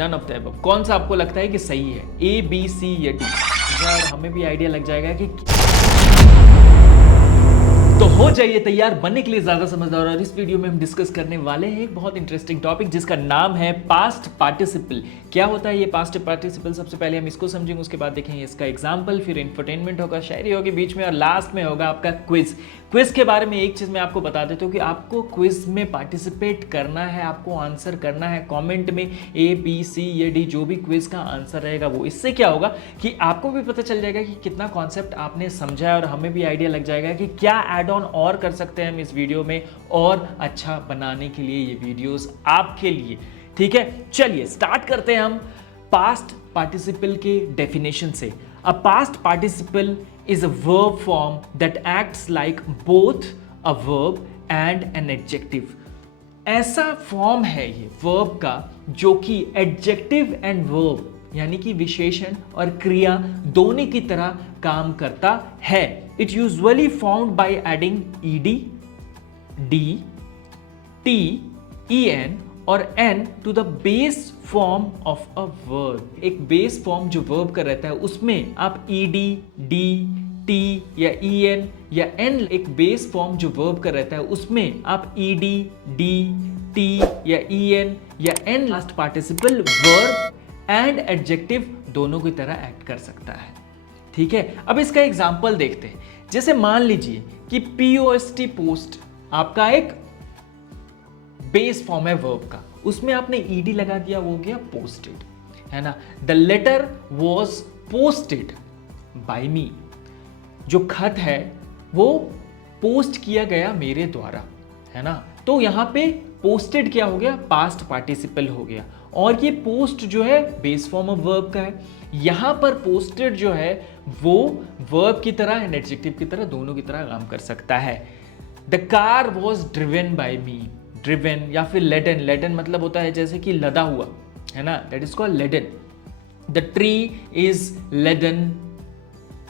None of the above. कौन सा आपको लगता है कि सही है, ए बी सी या डी? यार हमें भी आइडिया लग जाएगा कि तो हो जाइए तैयार बनने के लिए ज्यादा समझदार। और इस वीडियो में हम डिस्कस करने वाले हैं एक बहुत इंटरेस्टिंग टॉपिक जिसका नाम है पास्ट पार्टिसिपल। क्या होता है ये पास्ट पार्टिसिपल? सबसे पहले हम इसको समझेंगे, उसके बाद देखेंगे इसका एग्जांपल, फिर इंफोटेनमेंट होगा, शायरी होगी बीच में, और लास्ट में होगा आपका क्विज। क्विज के बारे में एक चीज मैं आपको बता देता हूँ कि आपको क्विज में पार्टिसिपेट करना है, आपको आंसर करना है कॉमेंट में ए बी सी या डी, जो भी क्विज का आंसर रहेगा वो। इससे क्या होगा कि आपको भी पता चल जाएगा कि कितना कॉन्सेप्ट आपने समझा है, और हमें भी आइडिया लग जाएगा कि क्या ऐड ऑन और कर सकते हैं हम इस वीडियो में और अच्छा बनाने के लिए ये वीडियोस आपके लिए। ठीक है, चलिए स्टार्ट करते हैं हम पास्ट पार्टिसिपल के डेफिनेशन से। A past participle is a verb form that acts like both a verb and an adjective। ऐसा फॉर्म है ये वर्ब का जो कि एडजेक्टिव एंड वर्ब यानी कि विशेषण और क्रिया दोनों की तरह काम करता है। It usually found by adding ed, d, t, en और n to the base form of a verb. एक बेस फॉर्म जो वर्ब का रहता है उसमें आप ed, d, t या en या n, एक बेस फॉर्म जो वर्ब का रहता है उसमें आप ed, d, t या en या n last participle verb and adjective दोनों की तरह एक्ट कर सकता है। ठीक है, अब इसका एग्जांपल देखते हैं। जैसे मान लीजिए कि post पोस्ट आपका एक बेस फॉर्म है वर्ब का, उसमें आपने ed लगा दिया, वो हो गया पोस्टेड, है ना। The letter was posted by me, जो खत है वो पोस्ट किया गया मेरे द्वारा, है ना। तो यहां पे पोस्टेड क्या हो गया, पास्ट पार्टिसिपल हो गया। और ये पोस्ट जो है बेस फॉर्म ऑफ वर्ब का है। यहां पर पोस्टेड जो है वो वर्ब की तरह एंड एडजेक्टिव की तरह दोनों की तरह काम कर सकता है। The car was driven by me, driven या फिर लेडन, लेडन मतलब होता है जैसे कि लदा हुआ, है ना, that is called laden. The tree is laden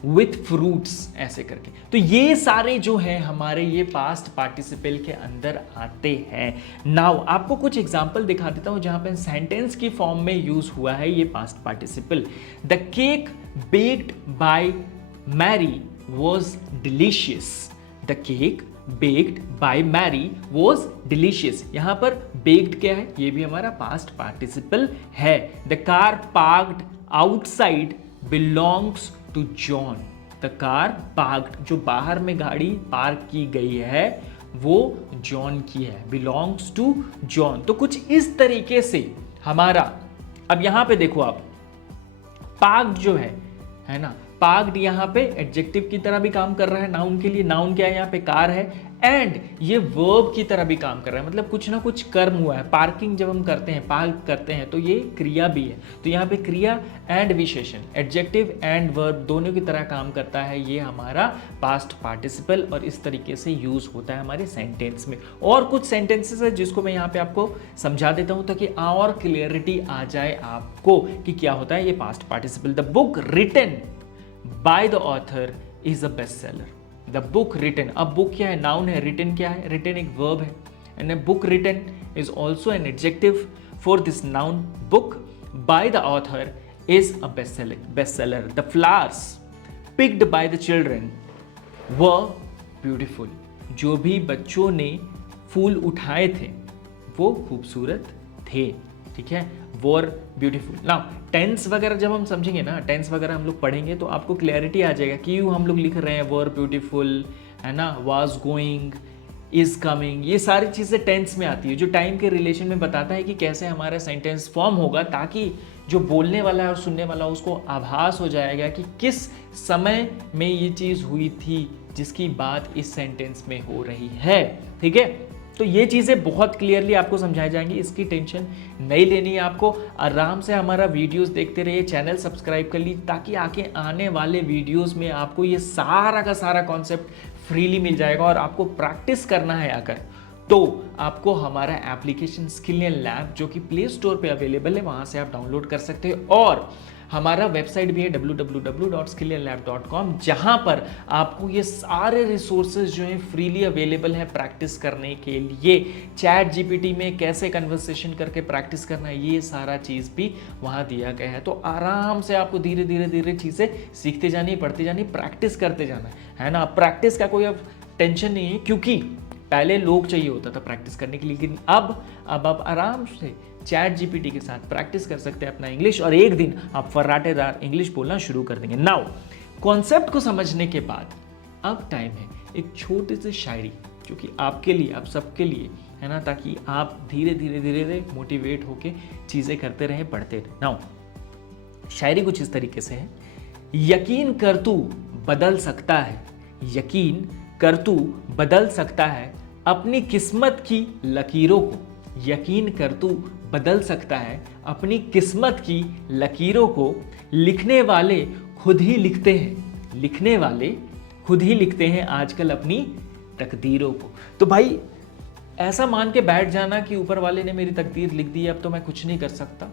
with fruits, ऐसे करके। तो ये सारे जो हैं हमारे ये पास्ट पार्टिसिपल के अंदर आते हैं। नाउ आपको कुछ एग्जांपल दिखा देता हूं जहां पे सेंटेंस की फॉर्म में यूज हुआ है ये past participle. The cake baked by Mary was delicious. The cake baked by Mary was delicious. यहां पर बेक्ड क्या है, ये भी हमारा पास्ट पार्टिसिपल है। The car parked outside belongs to John. The car parked, जो बाहर में गाड़ी पार्क की गई है वो जॉन की है, बिलोंग्स टू जॉन। तो कुछ इस तरीके से हमारा, अब यहां पे देखो आप, पार्क्ड जो है ना, पार्क्ड यहाँ पे एडजेक्टिव की तरह भी काम कर रहा है नाउन के लिए। नाउन क्या है यहाँ पे, कार है, एंड ये वर्ब की तरह भी काम कर रहा है, मतलब कुछ ना कुछ कर्म हुआ है। पार्किंग जब हम करते हैं, पार्क करते हैं, तो ये क्रिया भी है। तो यहाँ पे क्रिया एंड विशेषण, एडजेक्टिव एंड वर्ब दोनों की तरह काम करता है ये हमारा पास्ट पार्टिसिपल, और इस तरीके से यूज होता है हमारे सेंटेंस में। और कुछ सेंटेंसेस है जिसको मैं यहाँ पे आपको समझा देता हूँ ताकि और क्लियरिटी आ जाए आपको कि क्या होता है ये past participle. The book written by the author is a bestseller। the book written, अब book क्या है, नाउन है, written क्या है, written एक verb है, and a book written is also an adjective for this noun book by the author is a bestseller। the flowers picked by the children were beautiful। जो भी बच्चों ने फूल उठाए थे वो खूबसूरत थे। ठीक है, वर ब्यूटीफुल। नाउ टेंस वगैरह जब हम समझेंगे ना, टेंस वगैरह हम लोग पढ़ेंगे तो आपको क्लैरिटी आ जाएगा कि हम लोग लिख रहे हैं वर ब्यूटीफुल, है ना, वाज गोइंग, इज कमिंग, ये सारी चीज़ें टेंस में आती है, जो टाइम के रिलेशन में बताता है कि कैसे हमारा सेंटेंस फॉर्म होगा, ताकि जो बोलने वाला है और सुनने वाला उसको आभास हो जाएगा कि किस समय में ये चीज़ हुई थी जिसकी बात इस सेंटेंस में हो रही है। ठीक है, तो ये चीज़ें बहुत क्लियरली आपको समझाई जाएंगी, इसकी टेंशन नहीं लेनी है आपको। आराम से हमारा वीडियोस देखते रहिए, चैनल सब्सक्राइब कर लीजिए ताकि आके आने वाले वीडियोस में आपको ये सारा का सारा कॉन्सेप्ट फ्रीली मिल जाएगा। और आपको प्रैक्टिस करना है अगर, तो आपको हमारा एप्लीकेशन स्किलियन लैब जो कि प्ले स्टोर पे अवेलेबल है, वहाँ से आप डाउनलोड कर सकते हैं। और हमारा वेबसाइट भी है www.skilllab.com, जहां पर आपको ये सारे रिसोर्सेज जो हैं फ्रीली अवेलेबल हैं प्रैक्टिस करने के लिए। चैट जीपीटी में कैसे कन्वर्सेशन करके प्रैक्टिस करना है, ये सारा चीज़ भी वहाँ दिया गया है। तो आराम से आपको धीरे धीरे धीरे चीज़ें सीखते जानी, पढ़ते जानी, प्रैक्टिस करते जाना है ना। प्रैक्टिस का कोई अब टेंशन नहीं है, क्योंकि पहले लोग चाहिए होता था प्रैक्टिस करने के लिए, लेकिन अब आप आराम से चैट जीपीटी के साथ प्रैक्टिस कर सकते हैं अपना इंग्लिश, और एक दिन आप फर्राटेदार इंग्लिश बोलना शुरू कर देंगे। नाउ कॉन्सेप्ट को समझने के बाद अब टाइम है एक छोटी सी शायरी, जो कि आपके लिए, आप सबके लिए है ना, ताकि आप धीरे धीरे धीरे धीरे मोटिवेट होके चीज़ें करते रहें, पढ़ते रहें। नाउ शायरी कुछ इस तरीके से है। यकीन कर तू बदल सकता है, यकीन कर तू बदल सकता है अपनी किस्मत की लकीरों को, यकीन कर तू बदल सकता है अपनी किस्मत की लकीरों को, लिखने वाले खुद ही लिखते हैं, लिखने वाले खुद ही लिखते हैं आजकल अपनी तकदीरों को। तो भाई ऐसा मान के बैठ जाना कि ऊपर वाले ने मेरी तकदीर लिख दी, अब तो मैं कुछ नहीं कर सकता,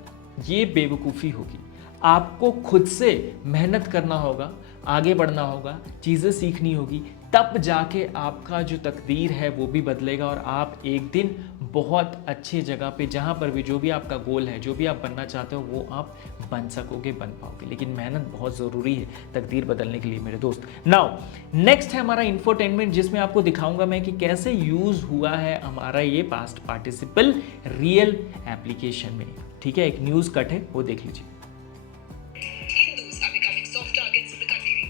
ये बेवकूफ़ी होगी। आपको खुद से मेहनत करना होगा, आगे बढ़ना होगा, चीज़ें सीखनी होगी, तब जाके आपका जो तकदीर है वो भी बदलेगा, और आप एक दिन बहुत अच्छी जगह पे, जहाँ पर भी जो भी आपका गोल है, जो भी आप बनना चाहते हो, वो आप बन सकोगे, बन पाओगे। लेकिन मेहनत बहुत ज़रूरी है तकदीर बदलने के लिए मेरे दोस्त। नाउ नेक्स्ट है हमारा इंफोटेनमेंट, जिसमें आपको दिखाऊंगा मैं कि कैसे यूज़ हुआ है हमारा ये पास्ट पार्टिसिपल रियल एप्लीकेशन में। ठीक है, एक न्यूज़ कट है, वो देख लीजिए। Hindus are becoming soft targets in the country.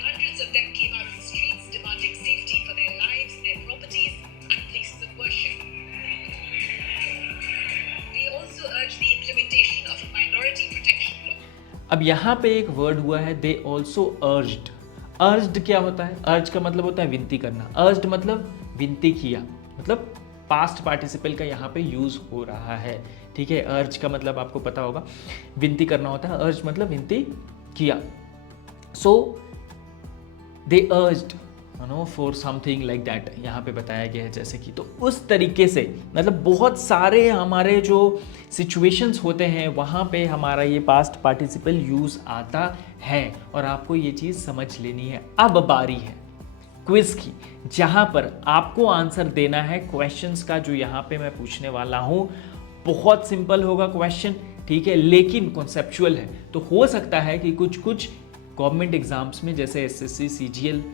Hundreds of them came out of the streets demanding safety for their lives, their properties, and places of worship. They also urged the implementation of a minority protection law. अब यहाँ पे एक word हुआ है, they also urged. Urged क्या होता है? अर्ज का मतलब होता है विनती करना, अर्ज्ड मतलब विनती किया, मतलब पास्ट पार्टिसिपल का यहाँ पे यूज हो रहा है। ठीक है, अर्ज का मतलब आपको पता होगा विनती करना होता है, अर्ज मतलब विनती किया। So they urged for something like that, यहाँ पे बताया गया है जैसे कि। तो उस तरीके से मतलब बहुत सारे हमारे जो सिचुएशंस होते हैं वहाँ पे हमारा ये पास्ट पार्टिसिपल यूज़ आता है, और आपको ये चीज़ समझ लेनी है। अब बारी है क्विज की, जहाँ पर आपको आंसर देना है क्वेश्चंस का, जो यहाँ पे मैं पूछने वाला हूँ। बहुत सिंपल होगा क्वेश्चन, ठीक है, लेकिन कॉन्सेप्चुअल है। तो हो सकता है कि कुछ कुछ गवर्नमेंट एग्जाम्स में, जैसे एसएससी, सीजीएल,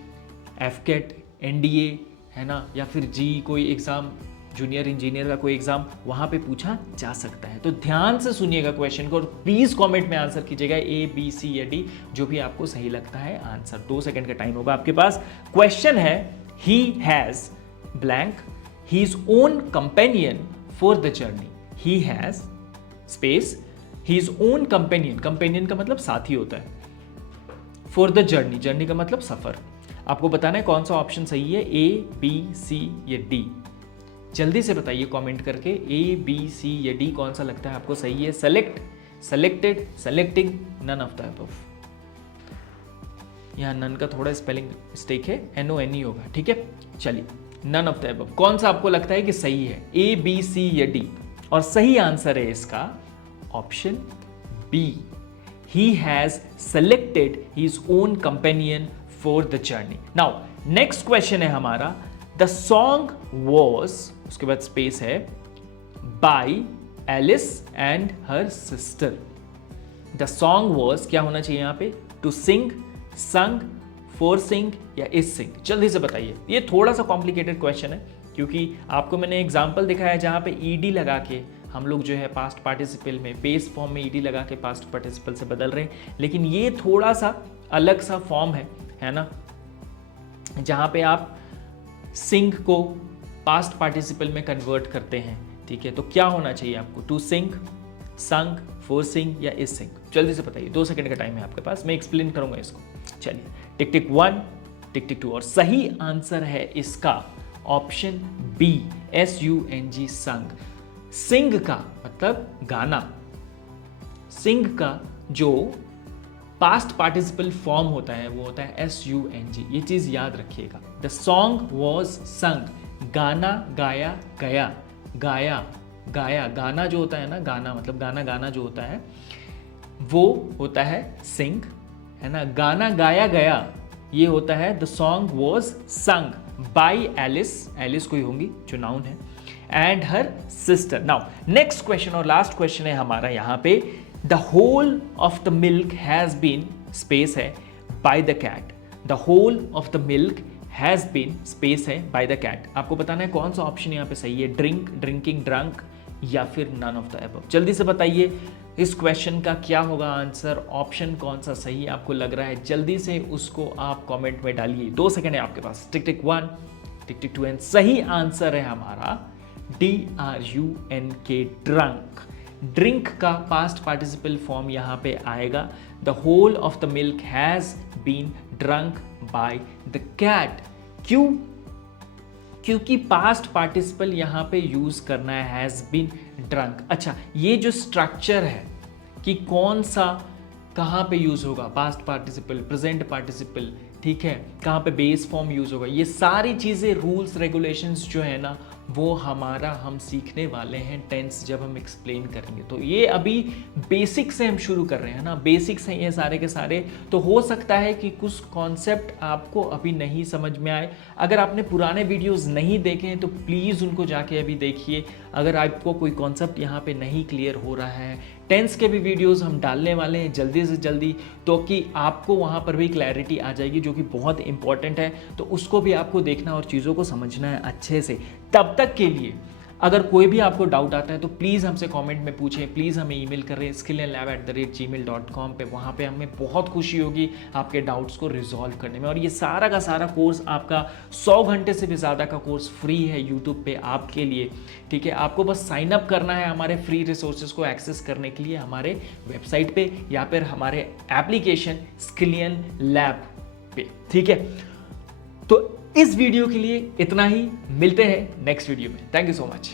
एफकेट, एनडीए है ना, या फिर जी कोई एग्ज़ाम, जूनियर इंजीनियर का कोई एग्ज़ाम, वहाँ पे पूछा जा सकता है। तो ध्यान से सुनिएगा क्वेश्चन को, और प्लीज़ कमेंट में आंसर कीजिएगा, ए बी सी या डी, जो भी आपको सही लगता है आंसर। 2 सेकंड का टाइम होगा आपके पास। क्वेश्चन है, he has blank his own companion for the journey. He has space his own companion, companion का मतलब साथी होता है, फॉर द जर्नी, जर्नी का मतलब सफ़र। आपको बताना है कौन सा ऑप्शन सही है, ए बी सी या डी। जल्दी से बताइए कमेंट करके, ए बी सी या डी कौन सा लगता है आपको सही है। Select, selected, selecting, none of the above. यहाँ नन का थोड़ा स्पेलिंग मिस्टेक है, NONE होगा, ठीक है। चलिए, नन ऑफ द अबव कौन सा आपको लगता है कि सही है, ए बी सी या डी? और सही आंसर है इसका option B, he has selected his own companion for the journey. Now next question है हमारा, द सॉन्ग वॉज, उसके बाद स्पेस है, by Alice and her sister. The song was क्या होना चाहिए यहाँ पे, टू सिंग, संग, फॉर सिंग या इज सिंग? जल्दी से बताइए। ये थोड़ा सा कॉम्प्लिकेटेड क्वेश्चन है, क्योंकि आपको मैंने एग्जाम्पल दिखाया है जहाँ पे ईडी लगा के हम लोग जो है पास्ट पार्टिसिपल में, बेस फॉर्म में ईडी लगा के पास्ट पार्टिसिपल से बदल रहे हैं, लेकिन ये थोड़ा सा अलग सा फॉर्म है ना, जहाँ पे आप सिंग को पास्ट पार्टिसिपल में कन्वर्ट करते हैं। ठीक है, तो क्या होना चाहिए आपको, टू सिंग, संग, फोर सिंग या इज सिंग? जल्दी से बताइए, 2 सेकंड का टाइम है आपके पास, मैं एक्सप्लेन करूंगा इसको। चलिए, टिक टिक 1, टिक टिक 2, और सही आंसर है इसका ऑप्शन बी, SUNG, संग। सिंग का मतलब गाना, सिंग का जो पास्ट पार्टिसिपल फॉर्म होता है वो होता है SUNG, ये चीज याद रखिएगा। द सॉन्ग वॉज संग, गाना गाया गया, गाया गाया, गाना जो होता है ना, गाना मतलब गाना गाना जो होता है, वो होता है सिंग, है ना। गाना गाया गया, ये होता है the song was sung by Alice, Alice कोई होंगी जो नाउन है, and her sister. Now next question और लास्ट क्वेश्चन है हमारा यहाँ पे, the whole of the milk has been, space है, by the cat. The whole of the milk has been, space है, बाय द कैट। आपको बताना है कौन सा ऑप्शन यहाँ पे सही है, ड्रिंक, ड्रिंकिंग, ड्रंक या फिर नन ऑफ द अबव। जल्दी से बताइए इस क्वेश्चन का क्या होगा आंसर, ऑप्शन कौन सा सही आपको लग रहा है, जल्दी से उसको आप कमेंट में डालिए। 2 सेकंड है आपके पास। टिक टिक 1, टिक टिक 2 एंड सही आंसर है हमारा DRUNK, ड्रंक। ड्रिंक का पास्ट पार्टिसिपल फॉर्म यहाँ पे आएगा, the whole of the milk has been drunk by the cat. क्यों? क्योंकि पास्ट पार्टिसिपल यहाँ पे यूज करना है हैज बीन ड्रंक। अच्छा, ये जो स्ट्रक्चर है कि कौन सा कहाँ पे यूज होगा, पास्ट पार्टिसिपल, प्रेजेंट पार्टिसिपल, ठीक है, कहाँ पे बेस फॉर्म यूज होगा, ये सारी चीज़ें, रूल्स रेगुलेशंस जो है ना, वो हमारा हम सीखने वाले हैं टेंस जब हम एक्सप्लेन करेंगे। तो ये अभी बेसिक से हम शुरू कर रहे हैं ना, बेसिक्स हैं ये सारे के सारे। तो हो सकता है कि कुछ कॉन्सेप्ट आपको अभी नहीं समझ में आए। अगर आपने पुराने वीडियोस नहीं देखे हैं तो प्लीज़ उनको जाके अभी देखिए। अगर आपको कोई कॉन्सेप्ट यहाँ पे नहीं क्लियर हो रहा है, टेंस के भी वीडियोस हम डालने वाले हैं जल्दी से जल्दी, तो कि आपको वहाँ पर भी क्लैरिटी आ जाएगी, जो कि बहुत इंपॉर्टेंट है। तो उसको भी आपको देखना और चीज़ों को समझना है अच्छे से। तब तक के लिए अगर कोई भी आपको डाउट आता है तो प्लीज़ हमसे कमेंट में पूछें, प्लीज़ हमें ईमेल करें skillandlab@gmail.com पे। वहाँ पे हमें बहुत खुशी होगी आपके डाउट्स को रिजॉल्व करने में। और ये सारा का सारा कोर्स आपका 100 घंटे से भी ज़्यादा का कोर्स फ्री है यूट्यूब पे आपके लिए, ठीक है। आपको बस साइन अप करना है हमारे फ्री रिसोर्सेज को एक्सेस करने के लिए हमारे वेबसाइट पे या फिर हमारे एप्लीकेशन स्किलियन लैब पे, ठीक है। तो इस वीडियो के लिए इतना ही, मिलते हैं नेक्स्ट वीडियो में। Thank you so much.